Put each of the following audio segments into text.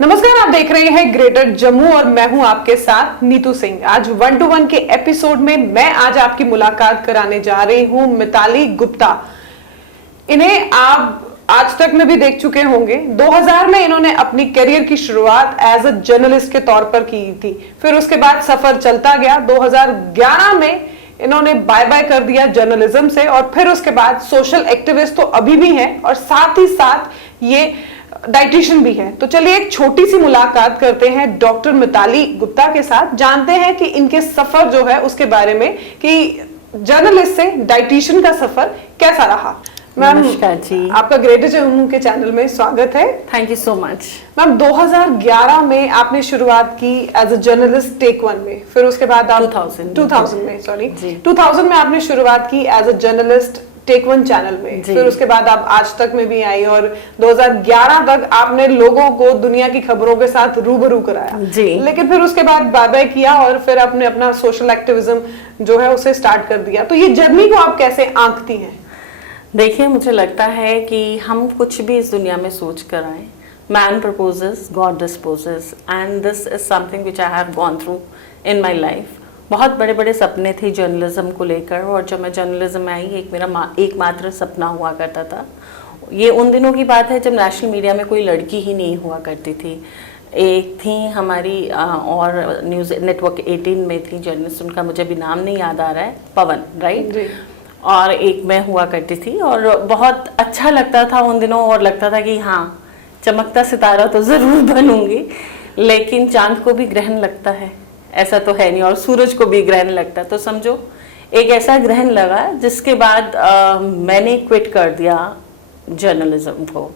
नमस्कार, आप देख रहे हैं ग्रेटर जम्मू और मैं हूं आपके साथ नीतू सिंह। आज 1 to 1 के एपिसोड में मैं आज आपकी मुलाकात कराने जा रही हूं मिताली गुप्ता। इन्हें आप आज तक में भी देख चुके होंगे। 2000 में इन्होंने अपनी करियर की शुरुआत एज अ जर्नलिस्ट के तौर पर की थी। फिर उसके बाद सफर चलता गया। 2011 में इन्होंने बाय बाय कर दिया जर्नलिज्म से और फिर उसके बाद सोशल एक्टिविस्ट तो अभी भी हैं और साथ ही साथ ये डाइटिशियन भी है। तो चलिए एक छोटी सी मुलाकात करते हैं डॉक्टर मिताली गुप्ता के साथ, जानते हैं कि इनके सफर जो है उसके बारे में, कि जर्नलिस्ट से डाइटिशियन का सफर कैसा रहा। मैम, नमस्कार जी, आपका ग्रेटर जम्मू के चैनल में स्वागत है। Thank you so much. Ma'am, 2011 में आपने शुरुआत की as a journalist Take One में, फिर उसके बाद आप 2000 में 2000 में आपने शुरुआत की as a journalist Take One channel में। फिर उसके बाद आप आज तक में भी आई और 2011 तक आपने लोगों को दुनिया की खबरों के साथ रूबरू कराया जी। लेकिन फिर उसके बाद बाय बाय किया और फिर आपने अपना सोशल एक्टिविज्म जो है उसे स्टार्ट कर दिया। तो ये जर्नी को आप कैसे आंकती हैं? देखिए, मुझे लगता है कि हम कुछ भी इस दुनिया में सोच कर आए, man proposes, God disposes, and this is something which I have gone through in my life. बहुत बड़े बड़े सपने थे जर्नलिज्म को लेकर, और जब मैं जर्नलिज्म में आई एक मेरा एकमात्र सपना हुआ करता था। ये उन दिनों की बात है जब नेशनल मीडिया में कोई लड़की ही नहीं हुआ करती थी। एक थी हमारी और न्यूज़ नेटवर्क 18 में थी जर्नलिस्ट, उनका मुझे भी नाम नहीं याद आ रहा है, पवन, राइट। और एक मैं हुआ करती थी और बहुत अच्छा लगता था उन दिनों, और लगता था कि हाँ, चमकता सितारा तो ज़रूर बनूंगी। लेकिन चांद को भी ग्रहण लगता है, ऐसा तो है नहीं, और सूरज को भी ग्रहण लगता है। तो समझो एक ऐसा ग्रहण लगा जिसके बाद मैंने क्विट कर दिया जर्नलिज्म को।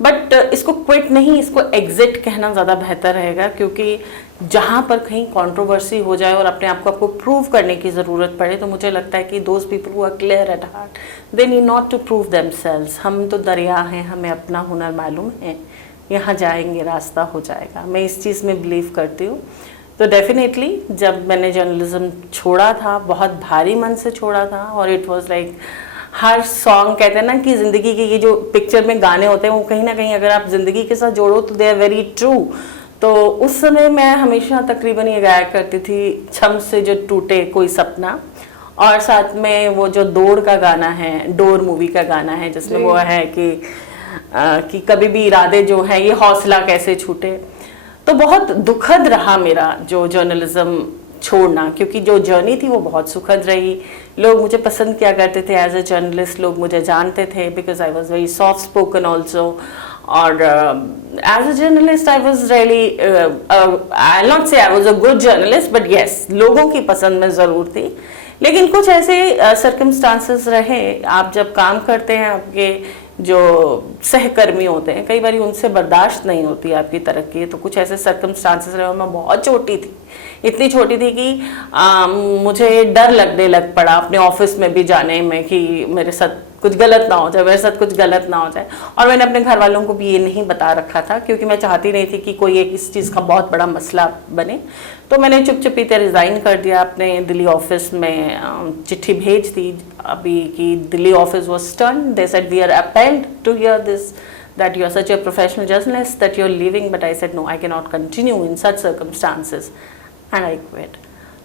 बट इसको क्विट नहीं, इसको एग्जिट कहना ज़्यादा बेहतर रहेगा, क्योंकि जहाँ पर कहीं कंट्रोवर्सी हो जाए और अपने आप को आपको प्रूव करने की ज़रूरत पड़े, तो मुझे लगता है कि those people who are clear at heart they need not to prove themselves. हम तो दरिया हैं, हमें अपना हुनर मालूम है, यहाँ जाएंगे रास्ता हो जाएगा। मैं इस चीज़ में बिलीव करती हूँ। तो डेफिनेटली जब मैंने जर्नलिज्म छोड़ा था, बहुत भारी मन से छोड़ा था, और it was like her song, कहते हैं ना कि ज़िंदगी के ये जो पिक्चर में गाने होते हैं वो कहीं ना कहीं अगर आप ज़िंदगी के साथ जोड़ो तो दे आर वेरी ट्रू। तो उस समय मैं हमेशा तकरीबन ये गाया करती थी, छम से जो टूटे कोई सपना, और साथ में वो जो दौड़ का गाना है, डोर मूवी का गाना है, जिसमें वो है कि कभी भी इरादे जो हैं ये हौसला कैसे छूटे। तो बहुत दुखद रहा मेरा जो जर्नलिज्म छोड़ना, क्योंकि जो जर्नी थी वो बहुत सुखद रही। लोग मुझे पसंद किया करते थे एज अ जर्नलिस्ट, लोग मुझे जानते थे because I was very soft spoken also. और as a journalist I was really, I not say I was a good journalist, but yes, लोगों की पसंद में ज़रूर थी। लेकिन कुछ ऐसे सर्कमस्टांसेस रहे, आप जब काम करते हैं, आपके जो सहकर्मी होते हैं, कई बार उनसे बर्दाश्त नहीं होती आपकी तरक्की। तो कुछ ऐसे सर्कमस्टांसेस रहे, और मैं बहुत छोटी थी, इतनी छोटी थी कि मुझे डर लगने लग पड़ा अपने ऑफिस में भी जाने में कि मेरे साथ कुछ गलत ना हो जाए, मेरे साथ कुछ गलत ना हो जाए। और मैंने अपने घर वालों को भी ये नहीं बता रखा था, क्योंकि मैं चाहती नहीं थी कि कोई एक इस चीज़ का बहुत बड़ा मसला बने। तो मैंने चुपचापीते रिज़ाइन कर दिया अपने दिल्ली ऑफिस में, चिट्ठी भेज दी अभी कि Delhi office was turn, they said we are appealed to hear this that you are such a professional journalist that you're leaving, but I said no, I cannot continue in such circumstances and I quit.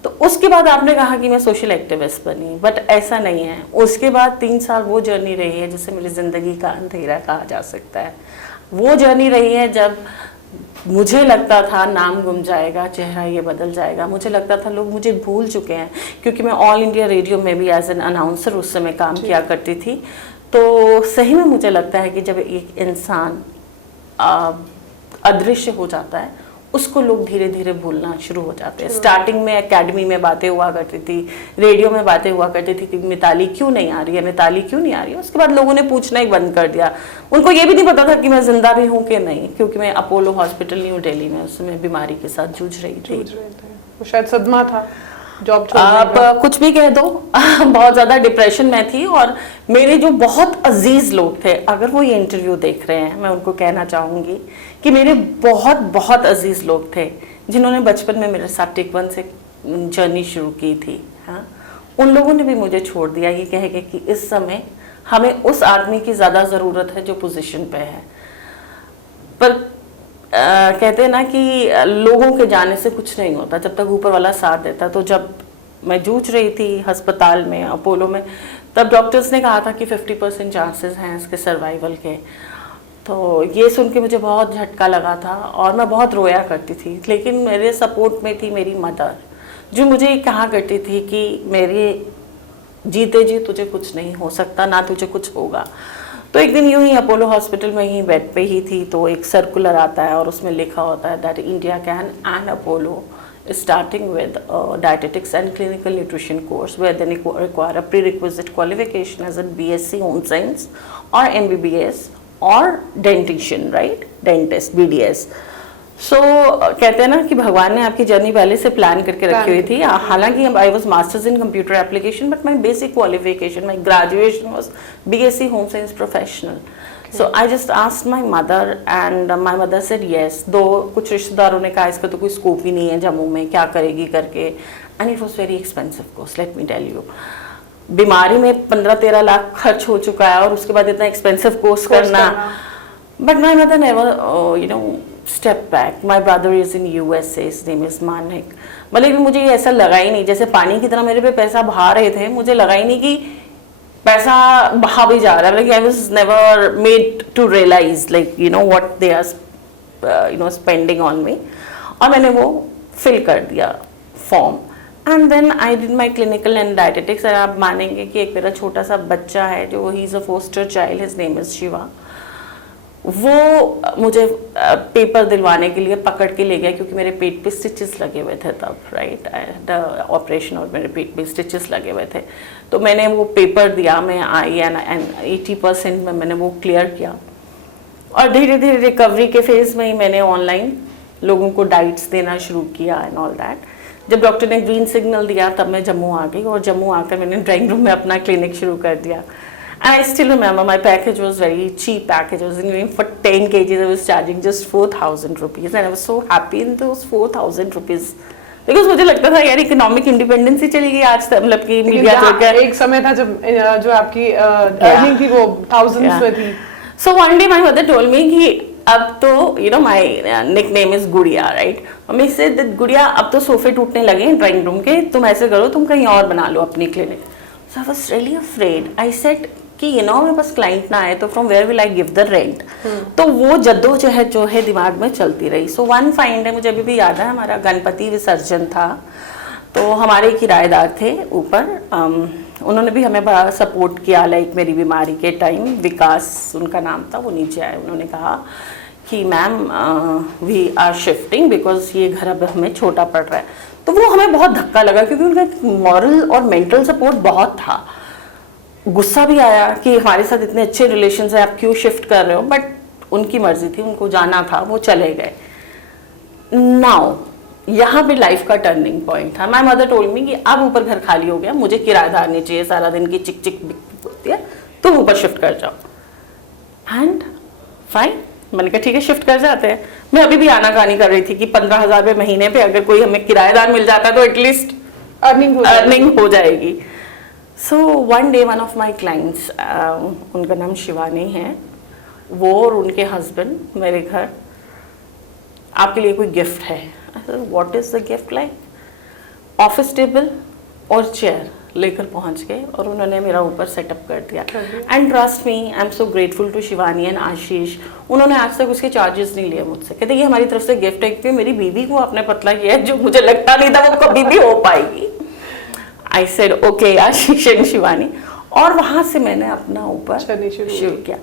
तो उसके बाद आपने कहा कि मैं social activist बनी, but ऐसा नहीं है। उसके बाद 3 साल वो जर्नी रही है जिसे मेरी ज़िंदगी का अंधेरा कहा जा सकता है। वो जर्नी रही है जब मुझे लगता था नाम गुम जाएगा, चेहरा ये बदल जाएगा। मुझे लगता था लोग मुझे भूल चुके हैं, क्योंकि मैं ऑल इंडिया रेडियो में भी एज एन अनाउंसर उस समय काम किया करती थी। तो सही में मुझे लगता है कि जब एक इंसान अदृश्य हो जाता है, उसको लोग धीरे धीरे भूलना शुरू हो जाते हैं। स्टार्टिंग में एकेडमी में बातें हुआ करती थी, रेडियो में बातें हुआ करती थी कि मिताली क्यों नहीं आ रही है, मिताली क्यों नहीं आ रही है। उसके बाद लोगों ने पूछना ही बंद कर दिया। उनको ये भी नहीं पता था कि मैं जिंदा भी हूँ कि नहीं, क्योंकि मैं अपोलो हॉस्पिटल न्यू दिल्ली में उस समय बीमारी के साथ जूझ रही थी। वो शायद सदमा था, जॉब आप कुछ भी कह दो। बहुत ज़्यादा डिप्रेशन में थी, और मेरे जो बहुत अजीज लोग थे, अगर वो ये इंटरव्यू देख रहे हैं, मैं उनको कहना चाहूँगी कि मेरे बहुत बहुत अजीज लोग थे जिन्होंने बचपन में मेरे साथ टेक वन से जर्नी शुरू की थी। हाँ, उन लोगों ने भी मुझे छोड़ दिया ये कह के कि इस समय हमें उस आदमी की ज़्यादा ज़रूरत है जो पोजीशन पे है। पर कहते हैं ना कि लोगों के जाने से कुछ नहीं होता जब तक ऊपर वाला साथ देता। तो जब मैं जूझ रही थी अस्पताल में, अपोलो में, तब डॉक्टर्स ने कहा था कि 50% चांसेस हैं इसके सर्वाइवल के। तो ये सुन के मुझे बहुत झटका लगा था और मैं बहुत रोया करती थी। लेकिन मेरे सपोर्ट में थी मेरी मदर, जो मुझे कहा करती थी कि मेरे जीते जी तुझे कुछ नहीं हो सकता, ना तुझे कुछ होगा। तो एक दिन यूं ही अपोलो हॉस्पिटल में ही बेड पे ही थी, तो एक सर्कुलर आता है और उसमें लिखा होता है that India can and Apollo starting with dietetics and clinical nutrition course where they require a prerequisite qualification as a BSc Home Science or MBBS or dentition, right? Dentist, BDS. So कहते हैं ना कि भगवान ने आपकी journey पहले से plan करके रखी हुई थी। हालांकि I was masters in computer application but my basic qualification, my graduation was BSc Home Science Professional. So I just asked my mother and my mother said yes. दो कुछ रिश्तेदारों ने कहा इसका तो कोई स्कोप ही नहीं है जम्मू में, क्या करेगी करके। And it was very expensive course, let me tell you. बीमारी में 15-13 लाख खर्च हो चुका है और उसके बाद इतना एक्सपेंसिव कोर्स करना। But my mother never, step back. My brother is in USA, his name is Manik. मतलब मुझे ऐसा लगा ही नहीं, जैसे पानी की तरह मेरे पे पैसा बहा रहे थे, मुझे लगा ही नहीं कि पैसा बहा भी जा रहा है। I was never made to realise what they are spending on me. और मैंने वो फिल कर दिया form and then I did my clinical and dietetics. आप मानेंगे कि एक मेरा छोटा सा बच्चा है जो he is a foster child, his name is Shiva. वो मुझे पेपर दिलवाने के लिए पकड़ के ले गया क्योंकि मेरे पेट पे स्टिचेस लगे हुए थे तब, राइट, ऑपरेशन और मेरे पेट पे स्टिचेस लगे हुए थे। तो मैंने वो पेपर दिया, मैं आई एंड 80% में मैंने वो क्लियर किया। और धीरे धीरे रिकवरी के फेज़ में ही मैंने ऑनलाइन लोगों को डाइट्स देना शुरू किया एंड ऑल दैट। जब डॉक्टर ने ग्रीन सिग्नल दिया तब मैं जम्मू आ गई और जम्मू आकर मैंने ड्राइंग रूम में अपना क्लिनिक शुरू कर दिया। I still remember my package was very cheap package. I was doing for 10 kgs. I was charging just 4,000 rupees, and I was so happy in those 4,000 rupees. Because मुझे लगता था यार economic independence ही चली गई आज तक, मतलब कि मीडिया छोड़कर। एक समय था जब जो आपकी अर्निंग थी वो thousands में थी। So one day my mother told me कि अब तो my nickname is गुड़िया, right? मम्मी said that गुड़िया अब तो सोफे टूटने लगे हैं ड्राइंग रूम के, तुम ऐसे करो तुम कहीं और बना लो अपनी clinic. So I was really afraid. I said कि मेरे पास क्लाइंट ना आए तो from where will I give the rent. तो वो जद्दोजहद जो है दिमाग में चलती रही। सो वन फाइन डे, मुझे अभी भी याद है, हमारा गणपति विसर्जन था, तो हमारे किराएदार थे ऊपर, उन्होंने भी हमें बड़ा सपोर्ट किया। लाइक मेरी बीमारी के टाइम विकास उनका नाम था, वो नीचे आए, उन्होंने कहा कि ma'am we are shifting because ये घर अब हमें छोटा पड़ रहा है। तो वो हमें बहुत धक्का लगा क्योंकि उनका मॉरल और मेंटल सपोर्ट बहुत था। गुस्सा भी आया कि हमारे साथ इतने अच्छे रिलेशंस हैं, आप क्यों शिफ्ट कर रहे हो, बट उनकी मर्जी थी, उनको जाना था, वो चले गए। नाउ यहाँ पे लाइफ का टर्निंग पॉइंट था। माय मदर टोल्ड मी कि अब ऊपर घर खाली हो गया, मुझे किराएदार नहीं चाहिए, सारा दिन की चिक चिक होती है, तुम ऊपर शिफ्ट कर जाओ। एंड फाइन, मैंने कहा ठीक है शिफ्ट कर जाते हैं। मैं अभी भी आनाकानी कर रही थी कि 15,000 रुपये महीने पे अगर कोई हमें किराएदार मिल जाता है तो एटलीस्ट अर्निंग हो जाएगी। So one day one of my clients, उनका नाम शिवानी है, वो और उनके हस्बैंड मेरे घर, आपके लिए कोई गिफ्ट है। What is the gift? Like office table और चेयर लेकर पहुंच गए और उन्होंने मेरा ऊपर सेटअप कर दिया। And trust me, I am so grateful to Shivani and Ashish, उन्होंने आज तक उसके चार्जेस नहीं लिए मुझसे। कहते ये हमारी तरफ से गिफ्ट है क्योंकि मेरी बीवी को आपने पतला किया है, जो मुझे लगता नहीं था वो कभी भी हो पाएगी। I said okay Ashish and Shivani, और वहाँ से मैंने अपना ऊपर शुरू किया।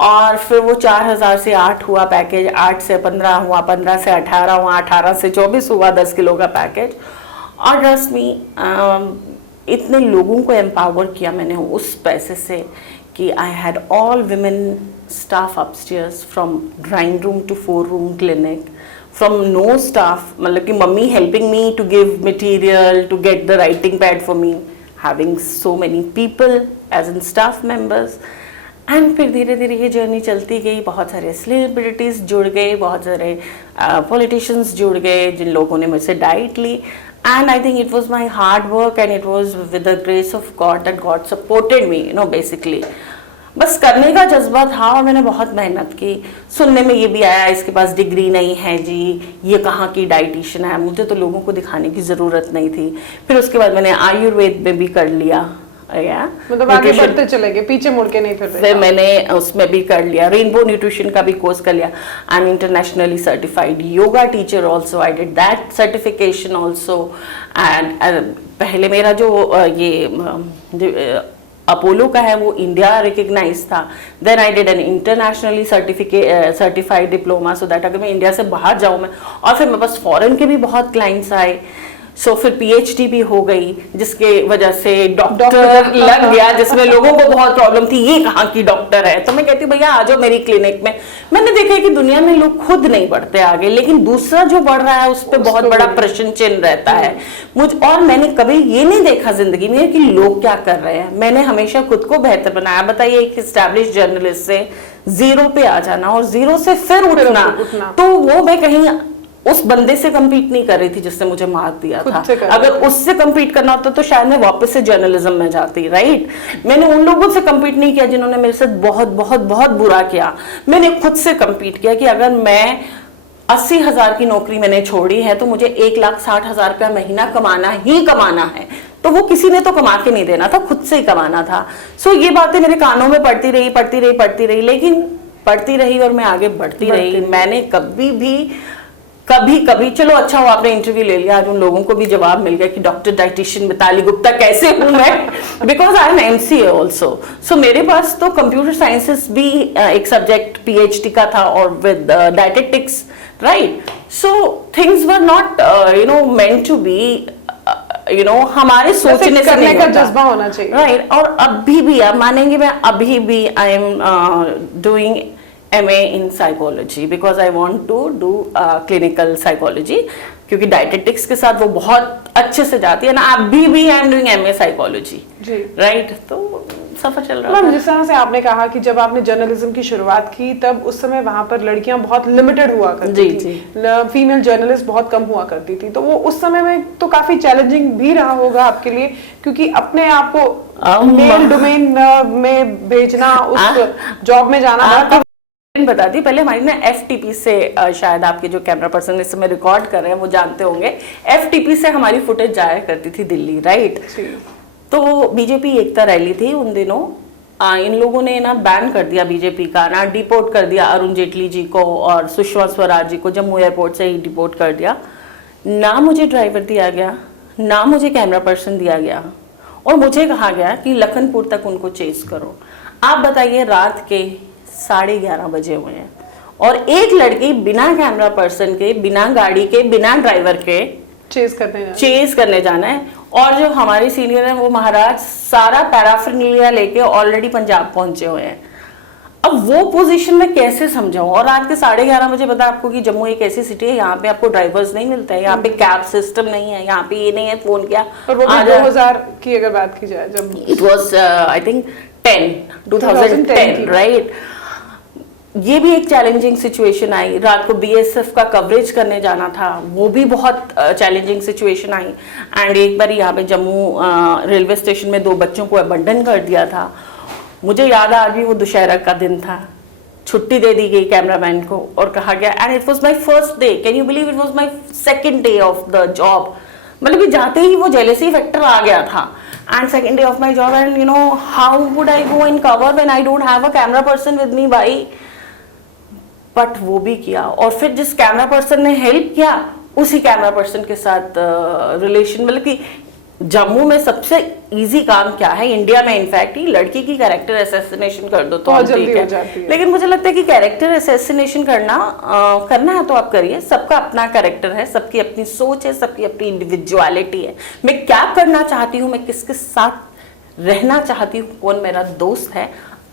और फिर वो 4,000 से 8 हुआ पैकेज, 8 से 15 हुआ, 15 से 18 हुआ, 18 से 24 हुआ, 10 किलो का पैकेज। और ट्रस्ट मी, इतने लोगों को एम्पावर किया मैंने उस पैसे से कि I had all women staff upstairs from drawing room to 4 room clinic, from no staff, मतलब कि मम्मी helping me to give material, to get the writing pad for me, having so many people as in staff members, and फिर धीरे धीरे ये journey चलती गई। बहुत सारे सेलिब्रिटीज़ जुड़ गए, बहुत सारे पॉलिटिशियंस जुड़ गए जिन लोगों ने मुझसे डाइट ली। And I think it was my hard work and it was with the grace of God that God supported me, basically. बस करने का जज्बा था और मैंने बहुत मेहनत की। सुनने में ये भी आया इसके पास डिग्री नहीं है जी, ये कहाँ की डाइटिशियन है, मुझे तो लोगों को दिखाने की ज़रूरत नहीं थी। फिर उसके बाद मैंने आयुर्वेद में भी कर लिया, मतलब आगे बढ़ते चले गए, पीछे मुड़ के नहीं फिर मैंने उसमें भी कर लिया, रेनबो न्यूट्रिशन का भी कोर्स कर लिया। I am internationally certified yoga teacher also, I did that certification also. And पहले मेरा जो अपोलो का है वो इंडिया रिकग्नाइज था। Then I did an internationally certified diploma, so that अगर मैं इंडिया से बाहर जाऊँ मैं, और फिर मेरे पास फॉरेन के भी बहुत क्लाइंट्स आए। सो फिर पीएचडी भी हो गई, जिसके वजह से डॉक्टर लग गया, जिसमें लोगों को बहुत प्रॉब्लम थी ये कहाँ की डॉक्टर है। तो मैं कहती भैया आ जाओ मेरी क्लिनिक में। मैंने देखा है कि दुनिया में लोग खुद नहीं बढ़ते आगे, लेकिन दूसरा जो बढ़ रहा है उस पर बहुत बड़ा प्रश्न चिन्ह रहता है और मैंने कभी ये नहीं देखा जिंदगी में कि लोग क्या कर रहे हैं। मैंने हमेशा खुद को बेहतर बनाया। बताइए एक एस्टैब्लिश जर्नलिस्ट से जीरो पे आ जाना और जीरो से फिर उठना, तो वो मैं कहीं उस बंदे से compete नहीं कर रही थी जिसने मुझे मार दिया था। अगर उससे compete करना होता तो शायद मैं वापस से जर्नलिज्म में जाती, राइट। मैंने उन लोगों से compete नहीं किया जिन्होंने मेरे साथ बहुत बहुत बहुत बुरा किया। मैंने खुद से compete किया कि अगर मैं 80,000 की नौकरी मैंने छोड़ी है तो मुझे 1,60,000 रुपया महीना कमाना ही कमाना है। तो वो किसी ने तो कमा के नहीं देना था, खुद से ही कमाना था। सो ये बातें मेरे कानों में पड़ती रही, लेकिन पढ़ती रही और मैं आगे बढ़ती रही। मैंने कभी चलो अच्छा हुआ आपने इंटरव्यू ले लिया, आज उन लोगों को भी जवाब मिल गया कि डॉक्टर डाइटिशियन मिताली गुप्ता कैसे हूं मैं, because I am MCA also. So मेरे पास तो कंप्यूटर साइंसेस भी एक सब्जेक्ट पीएचडी का था और with dietetics, right. So things were not meant to be, हमारे सोचने से करने का जज्बा होना चाहिए, राइट। और अभी भी आप मानेंगे मैं अभी भी I am doing MA in psychology because I want to do clinical psychology, क्योंकि डाइटेटिक्स के साथ वो बहुत अच्छे से जाती है ना। अभी भी I am doing MA psychology, right. तो सफर चल रहा है। जिस तरह से आपने कहा कि जब आपने जर्नलिज्म की शुरुआत की तब उस समय वहां पर लड़कियां बहुत लिमिटेड हुआ करती थी, फीमेल जर्नलिस्ट बहुत कम हुआ करती थी, तो वो उस समय में तो काफी चैलेंजिंग भी रहा होगा आपके लिए, क्योंकि अपने आप को मेल डोमेन में भेजना, उस जॉब में जाना। बता दी पहले हमारी ना FTP से, शायद आपके जो कैमरा पर्सन इस समय रिकॉर्ड कर रहे हैं वो जानते होंगे, FTP से हमारी फुटेज जाया करती थी दिल्ली, राइट। तो बीजेपी एकता रैली थी उन दिनों, इन लोगों ने ना बैन कर दिया बीजेपी का, ना डिपोर्ट कर दिया अरुण जेटली जी को और सुषमा स्वराज जी को, जम्मू एयरपोर्ट से ही डिपोर्ट कर दिया। ना मुझे ड्राइवर दिया गया, ना मुझे कैमरा पर्सन दिया गया, और मुझे कहा गया कि लखनपुर तक उनको चेस करो। आप बताइए रात के 11:30 बजे हुए हैं और एक लड़की बिना कैमरा पर्सन के, बिना गाड़ी के, बिना ड्राइवर के चेस करने जाना है। और जो हमारे सीनियर हैं वो महाराज सारा पैराफर्नीलिया लेके ऑलरेडी पंजाब पहुंचे हुए हैं। अब वो पोजीशन में कैसे समझाऊं। और रात के 11:30 बजे पता आपको कि जम्मू एक ऐसी सिटी है यहाँ पे आपको ड्राइवर्स नहीं मिलते हैं, यहाँ पे कैब सिस्टम नहीं है, यहाँ पे ये नहीं है, फोन किया। और वो भी 2000 की अगर बात की जाए, जब it was I think 2010, right. ये भी एक चैलेंजिंग सिचुएशन आई। रात को BSF का कवरेज करने जाना था, वो भी बहुत चैलेंजिंग सिचुएशन आई। एंड एक बार यहाँ पे जम्मू रेलवे स्टेशन में 2 बच्चों को अबंडन कर दिया था। मुझे याद आ गई वो दुशहरा का दिन था, छुट्टी दे दी गई कैमरामैन को और कहा गया, and it was my first day, can you believe, it was my second day of the job. मतलब कि जाते ही वो जेलेसी फैक्टर आ गया था। And second day of my job, and how would I go and cover when I don't have a camera person with me, भाई। But वो भी किया, और फिर जिस कैमरा पर्सन ने हेल्प किया उसी कैमरा पर्सन के साथ रिलेशन, मतलब कि जम्मू में सबसे इजी काम क्या है इंडिया में, इनफैक्ट लड़की की कैरेक्टर असैसिनेशन कर दो तो ठीक है। लेकिन मुझे लगता है कि कैरेक्टर असैसिनेशन करना है तो आप करिए। सबका अपना कैरेक्टर है, सबकी अपनी सोच है, सबकी अपनी इंडिविजुअलिटी है। मैं क्या करना चाहती हूँ, मैं किसके साथ रहना चाहती हूँ, कौन मेरा दोस्त है,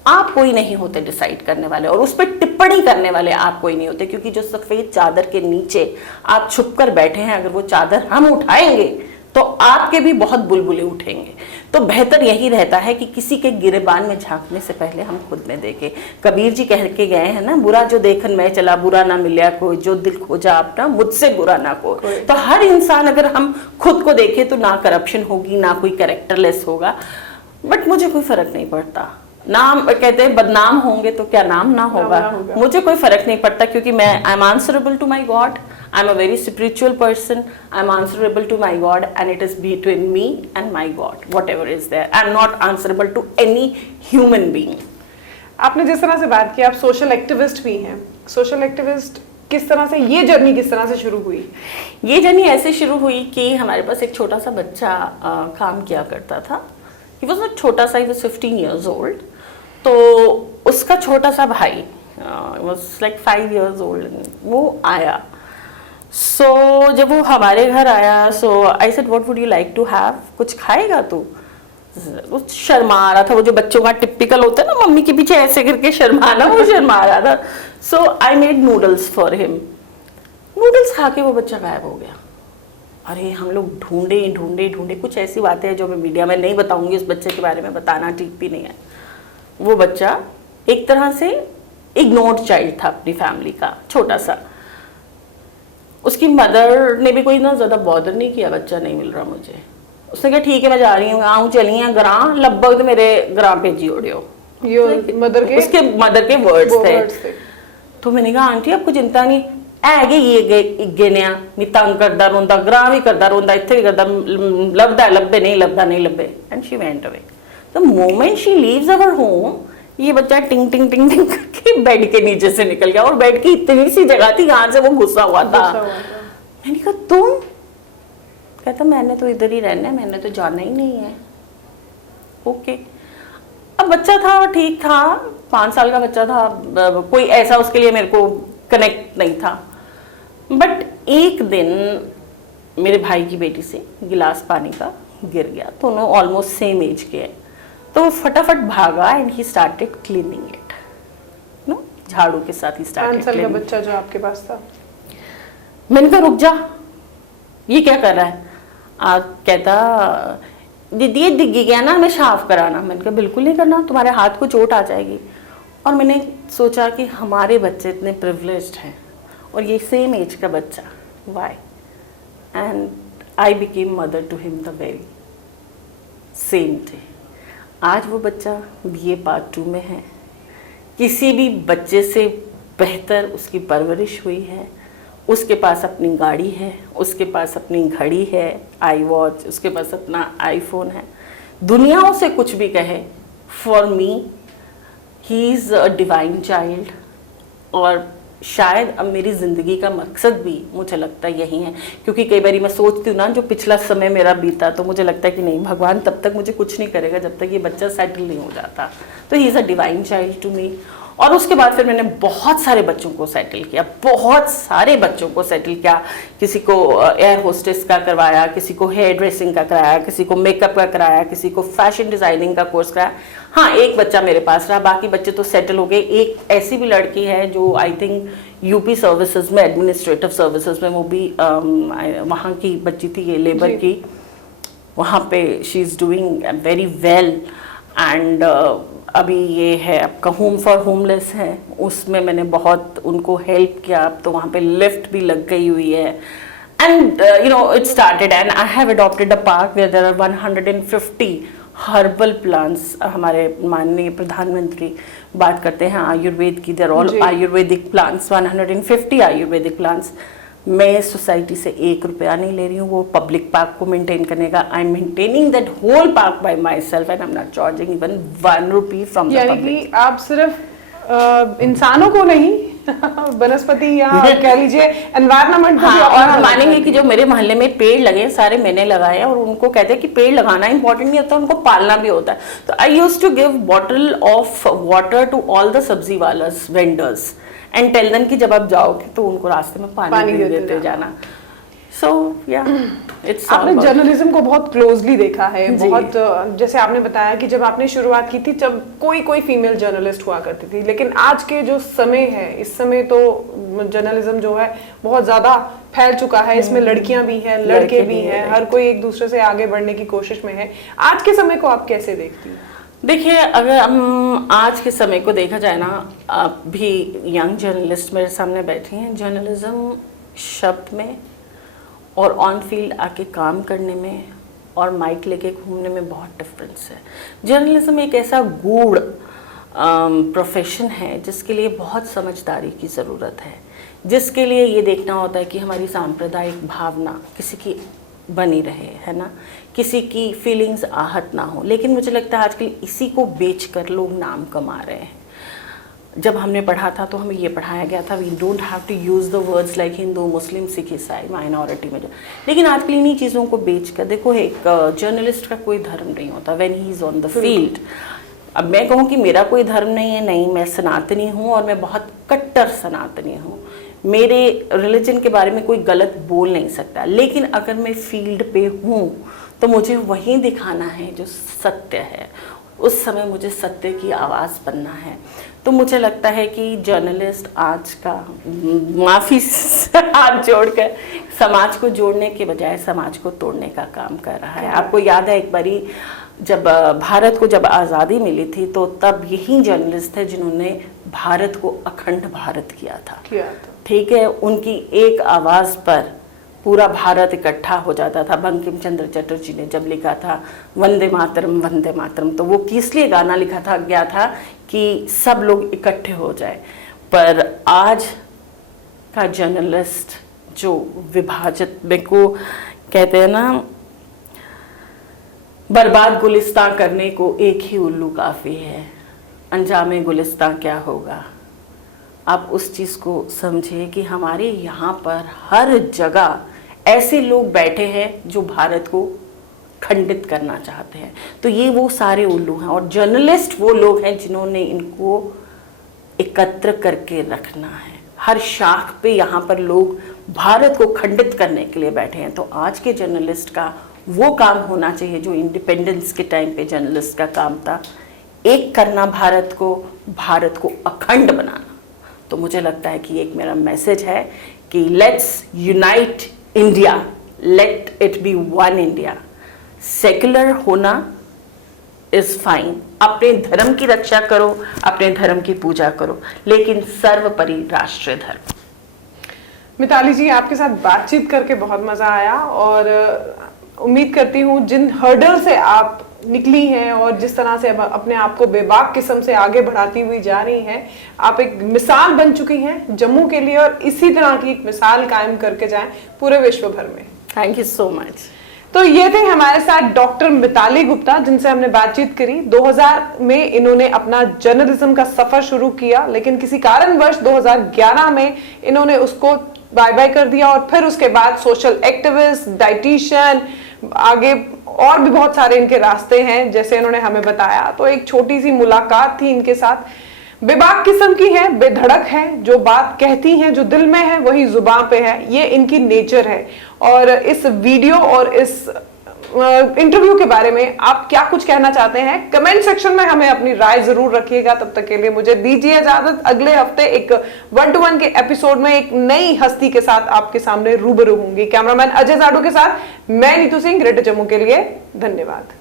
आप कोई नहीं होते डिसाइड करने वाले, और उस पर टिप्पणी करने वाले आप कोई नहीं होते। क्योंकि जो सफेद चादर के नीचे आप छुप कर बैठे हैं, अगर वो चादर हम उठाएंगे तो आपके भी बहुत बुलबुले उठेंगे। तो बेहतर यही रहता है कि किसी के गिरेबान में झांकने से पहले हम खुद में देखें। कबीर जी कह के गए हैं ना, बुरा जो देखन मैं चला, बुरा ना मिलया कोई, जो दिल खोजा अपना, मुझसे बुरा ना कोई। तो हर इंसान अगर हम खुद को देखें तो ना करप्शन होगी, ना कोई कैरेक्टरलेस होगा। बट मुझे कोई फर्क नहीं पड़ता, नाम कहते हैं बदनाम होंगे तो क्या नाम ना होगा, मुझे कोई फर्क नहीं पड़ता, क्योंकि मैं I am answerable to my God, I am a very spiritual person, I am answerable to my God and it is between me and my God, whatever is there, I am not answerable to any human being. आपने जिस तरह से बात की, आप social activist भी हैं, social activist किस तरह से, ये जर्नी किस तरह से शुरू हुई? ये जर्नी ऐसे शुरू हुई कि हमारे पास एक छोटा सा बच्चा काम किया करता था, ही वॉज नॉट छोटा सा, ही वॉज 15 years old, तो उसका छोटा सा भाई वॉज लाइक 5 years old, वो आया, सो जब वो हमारे घर आया, so I said what would you like to have, कुछ खाएगा तू? वो शर्मा रहा था, वो जो बच्चों का टिपिकल होता है ना, मम्मी के पीछे ऐसे करके शर्माना, वो शर्मा रहा था। So I made noodles for him, noodles खा के वो बच्चा गायब हो गया। अरे हम लोग ढूंढे ढूंढे ढूंढे, कुछ ऐसी बातें हैं जो मैं मीडिया में नहीं बताऊंगी, उस बच्चे के बारे में बताना ठीक भी नहीं है। वो बच्चा एक तरह से इग्नोर्ड चाइल्ड था अपनी फैमिली का, छोटा सा। उसकी मदर ने भी कोई ना ज़्यादा बॉदर नहीं किया, बच्चा नहीं मिल रहा मुझे। उसने कहा ठीक है मैं जा रही हूँ, आऊँ चली हैं ग्रां, लगभग मेरे ग्रां भेजी ओडियो, मदर के, उसके मदर के वर्ड्स थे। तो मैंने कहा आंटी आपको चिंता नहीं है, ये गिनिया नी तंग करदा रोंदा, ग्रां भी करदा रोंदा, इत्थे भी करदा, लभदा लभे नहीं लभदा नहीं लभे, and she went away. The moment she leaves our home, ये बच्चा टिंग टिंग टिंग टिंग करके बेड के नीचे से निकल गया, और बेड की इतनी सी जगह थी यहाँ से वो घुसा हुआ था। मैंने कहा तुम? कहता मैंने तो इधर ही रहना है, मैंने तो जाना ही नहीं है। ओके, अब बच्चा था, ठीक था, 5 साल का बच्चा था, कोई ऐसा उसके लिए मेरे को कनेक्ट नहीं था। बट एक दिन मेरे भाई की बेटी से गिलास पानी का गिर गया, दोनों ऑलमोस्ट सेम एज के हैं, तो वो फटाफट भागा and he started cleaning it, no झाड़ू के साथ ही स्टार्टेड। 5 साल का बच्चा जो आपके पास था। मैंने कहा रुक जा, ये क्या कर रहा है? कहता दीदी ये दिख गया ना, हमें साफ कराना। मैंने कहा बिल्कुल नहीं करना, तुम्हारे हाथ को चोट आ जाएगी। और मैंने सोचा कि हमारे बच्चे इतने प्रिविलेज्ड हैं और ये सेम एज का बच्चा, why? And I became mother to him the very same day. आज वो बच्चा BA Part 2 में है, किसी भी बच्चे से बेहतर उसकी परवरिश हुई है, उसके पास अपनी गाड़ी है, उसके पास अपनी घड़ी है, आई वॉच, उसके पास अपना iPhone है। दुनिया उसे कुछ भी कहे, for me he is a divine child. और शायद अब मेरी ज़िंदगी का मकसद भी मुझे लगता है यही है, क्योंकि कई बार मैं सोचती हूँ ना जो पिछला समय मेरा बीता, तो मुझे लगता है कि नहीं, भगवान तब तक मुझे कुछ नहीं करेगा जब तक ये बच्चा सेटल नहीं हो जाता। तो he is a divine child to me. और उसके बाद फिर मैंने बहुत सारे बच्चों को सेटल किया, बहुत सारे बच्चों को सेटल किया। किसी को एयर होस्टेस का करवाया, किसी को हेयर ड्रेसिंग का कराया, किसी को मेकअप का कराया, किसी को फैशन डिज़ाइनिंग का कोर्स कराया। हाँ, एक बच्चा मेरे पास रहा, बाकी बच्चे तो सेटल हो गए। एक ऐसी भी लड़की है जो आई थिंक UP सर्विसेज में, एडमिनिस्ट्रेटिव सर्विसेज में, वो भी वहाँ की बच्ची थी, ये लेबर की, वहाँ पे she is doing very well. And अभी ये है आपका होम फॉर होमलेस है, उसमें मैंने बहुत उनको हेल्प किया। अब तो वहाँ पे लिफ्ट भी लग गई हुई है। And you know it started and I have adopted a park where there are 150 herbal plants. हमारे माननीय प्रधानमंत्री बात करते हैं आयुर्वेद की, there all ayurvedic plants, 150 ayurvedic plants. मैं सोसाइटी से 1 रुपया नहीं ले रही हूँ वो पब्लिक पार्क को मेंटेन करने का। I am maintaining that whole park by myself and I am not charging even 1 rupee from the public. यानी कि आप सिर्फ इंसानों को नहीं, वनस्पति या कह लीजिए एनवायरनमेंट को भी। और हम मानेंगे कि जो मेरे मोहल्ले में पेड़ लगे सारे मैंने लगाए हैं, और उनको कहते हैं कि पेड़ लगाना इंपॉर्टेंट नहीं होता, उनको पालना भी होता है। तो I used to give bottle of water to all the sabzi वालर्स, वेंडर्स, एंड टेल देम कि जब आप जाओगे तो उनको रास्ते में पानी दे देते जाना। सो या इट्स आपने जर्नलिज्म को बहुत क्लोजली देखा है, बहुत, जैसे आपने बताया कि जब आपने शुरुआत की थी जब कोई फीमेल जर्नलिस्ट हुआ करती थी, लेकिन आज के जो समय है, इस समय तो जर्नलिज्म जो है बहुत ज्यादा फैल चुका है। इसमें लड़कियां भी हैं, लड़के भी हैं, हर कोई एक दूसरे से आगे बढ़ने की कोशिश में है। आज के समय को आप कैसे देखती हैं? देखिए, अगर हम आज के समय को देखा जाए ना, अभी यंग जर्नलिस्ट मेरे सामने बैठी हैं, जर्नलिज्म शब्द में और ऑन फील्ड आके काम करने में और माइक लेके घूमने में बहुत डिफरेंस है। जर्नलिज्म एक ऐसा गूढ़ प्रोफेशन है जिसके लिए बहुत समझदारी की ज़रूरत है, जिसके लिए ये देखना होता है कि हमारी सांप्रदायिक भावना किसी की बनी रहे, है ना, किसी की फीलिंग्स आहत ना हो। लेकिन मुझे लगता है आजकल इसी को बेचकर लोग नाम कमा रहे हैं। जब हमने पढ़ा था तो हमें ये पढ़ाया गया था, we don't have to use the words like Hindu, Muslim, Sikh, ईसाई, माइनॉरिटी में। लेकिन आजकल इन्हीं चीज़ों को बेचकर, देखो एक जर्नलिस्ट का कोई धर्म नहीं होता when he is on the field. अब मैं कहूँ कि मेरा कोई धर्म नहीं है, नहीं, मैं सनातनी हूँ और मैं बहुत कट्टर सनातनी हूँ। मेरे रिलीजन के बारे में कोई गलत बोल नहीं सकता, लेकिन अगर मैं फील्ड पे हूँ तो मुझे वही दिखाना है जो सत्य है। उस समय मुझे सत्य की आवाज़ बनना है। तो मुझे लगता है कि जर्नलिस्ट आज का माफ़ी हाथ जोड़कर समाज को जोड़ने के बजाय समाज को तोड़ने का काम कर रहा है। आपको याद है एक बारी जब भारत को जब आज़ादी मिली थी तो तब यही जर्नलिस्ट थे जिन्होंने भारत को अखंड भारत किया था। ठीक है, उनकी एक आवाज़ पर पूरा भारत इकट्ठा हो जाता था। बंकिम चंद्र चटर्जी ने जब लिखा था वंदे मातरम, तो वो किस लिए गाना लिखा था गया था कि सब लोग इकट्ठे हो जाए। पर आज का जर्नलिस्ट जो विभाजित को कहते हैं ना, बर्बाद गुलिस्तां करने को एक ही उल्लू काफ़ी है, अंजामे गुलिस्तां क्या होगा। आप उस चीज़ को समझिए कि हमारे यहाँ पर हर जगह ऐसे लोग बैठे हैं जो भारत को खंडित करना चाहते हैं। तो ये वो सारे उल्लू हैं और जर्नलिस्ट वो लोग हैं जिन्होंने इनको एकत्र करके रखना है। हर शाख पे यहाँ पर लोग भारत को खंडित करने के लिए बैठे हैं। तो आज के जर्नलिस्ट का वो काम होना चाहिए जो इंडिपेंडेंस के टाइम पे जर्नलिस्ट का काम था, एक करना भारत को अखंड बनाना। तो मुझे लगता है कि एक मेरा मैसेज है कि let's unite India, let it be one India. Secular होना इज फाइन, अपने धर्म की रक्षा करो, अपने धर्म की पूजा करो, लेकिन सर्वोपरि राष्ट्रीय धर्म। मिताली जी, आपके साथ बातचीत करके बहुत मजा आया और उम्मीद करती हूँ जिन हर्डल से आप निकली हैं और जिस तरह से अपने आप को बेबाक किस्म से आगे बढ़ाती हुई जा रही हैं, आप एक मिसाल बन चुकी हैं जम्मू के लिए और इसी तरह की एक मिसाल कायम करके जाएं पूरे विश्व भर में। Thank you so much. तो ये थे हमारे साथ डॉक्टर मिताली गुप्ता, जिनसे हमने बातचीत करी। 2000 में इन्होंने अपना जर्नलिज्म का सफर शुरू किया, लेकिन किसी कारणवश 2011 में इन्होंने उसको बाय बाय कर दिया और फिर उसके बाद सोशल एक्टिविस्ट, डाइटिशियन, आगे और भी बहुत सारे इनके रास्ते हैं जैसे इन्होंने हमें बताया। तो एक छोटी सी मुलाकात थी इनके साथ, बेबाक किस्म की है, बेधड़क है, जो बात कहती हैं, जो दिल में है वही जुबान पे है, ये इनकी नेचर है। और इस वीडियो और इस इंटरव्यू के बारे में आप क्या कुछ कहना चाहते हैं, कमेंट सेक्शन में हमें अपनी राय जरूर रखिएगा। तब तक के लिए मुझे दीजिए इजाजत। अगले हफ्ते एक 1-to-1 के एपिसोड में एक नई हस्ती के साथ आपके सामने रूबरू होंगी। कैमरामैन अजय जाडू के साथ मैं नीतू सिंह, ग्रेटर जम्मू के लिए धन्यवाद।